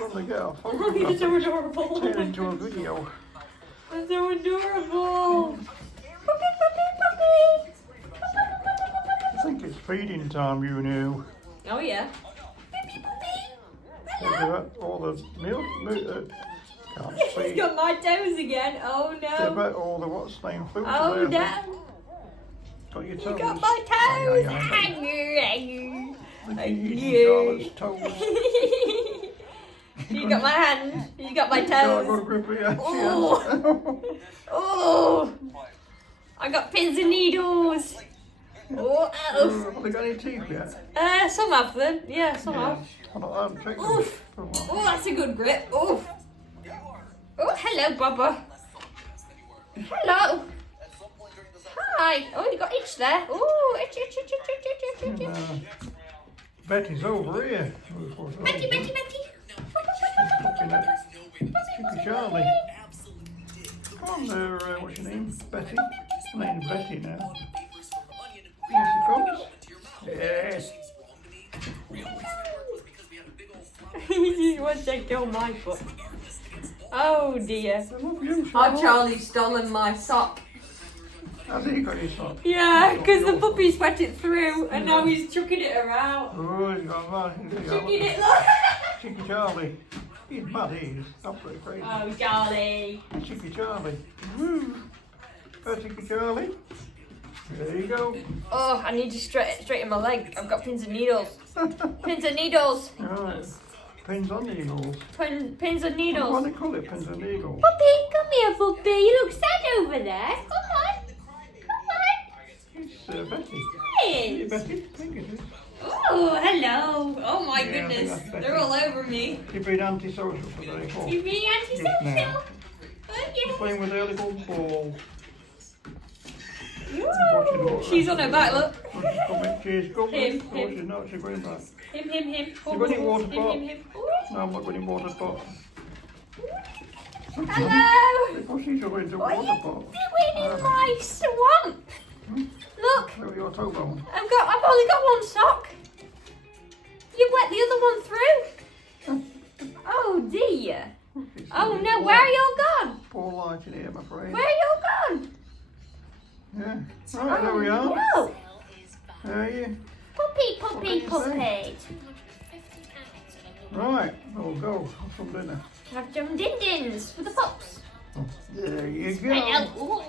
From the girl. Oh, you're so adorable. Turn into a video. You're so adorable. Puppy, puppy, puppy. I think it's feeding time, you know. Oh, yeah. Puppy, puppy. Look Hello. at that, all the milk. Can't He's see. got my toes again. Oh, They're no. about all the what's the name fruits Oh, there. no. Got your toes. You got my toes. Charlotte's toes. You got my hand. You got my Got a toes. good grip here. Oh. Oh. I got pins and needles. Oh, ow. Have they got any teeth yet? Some have them. Yeah, some have. I haven't checked them Oof. for a while. Oh, that's a good grip. Oof. Oh, hello, Bubba. Hello. Hi. Oh, you got itch there. Oh, itch, itch, itch, itch, itch, itch, itch, itch. Betty's over here. Betty, Betty, Betty. Looking at Chippy Charlie. Come on there, what's your name? Betty? Her name's Betty now. Here she comes. Yes. You want to kill my foot. Oh dear. I love you, Oh, Charlie. Charlie's stolen my sock. Has he got his sock? Yeah, because the puppy sweat it through and now he's chucking it around. Oh, he's got that. Chucking it like. Chicky Charlie. He's mad, he is. Absolutely crazy. Oh, Charlie. Chicky Charlie. Woo. Chicky Charlie. There you go. Oh, I need to straighten my leg. I've got pins and needles. Pins and needles. Right. Pins on needles. Pins and Why needles. do they call it pins and needles? Puppy, come here, puppy. You look sad over there. Come on. Come It's Betty. on. Hey, Yes. Betty. I think it is. Oh, hello. Oh my Yeah, I think goodness. that's better. They're all over me. You've been antisocial today, Paul. You being Just now. antisocial? Oh, yeah. Playing with their little ball. Woo. She's on her back, look. She's coming. Him. Oh, she's not. She's going back. Him. You got any water Him, pot? him. Ooh. No, I'm not going to water pot. Hello. Oh, she's going to What are water you pot. doing in my swamp? Look, Look at your toe bone. I've only got one sock. You wet the other one through. Oh dear. Oh no, where are you all gone? Poor light in here, I'm afraid. Where are you all gone? Yeah. Right, there we are. No. There are you. Puppy. Right, we'll go. Have some dinner. Have some din-dins for the pups. There you go. Hello. Ooh.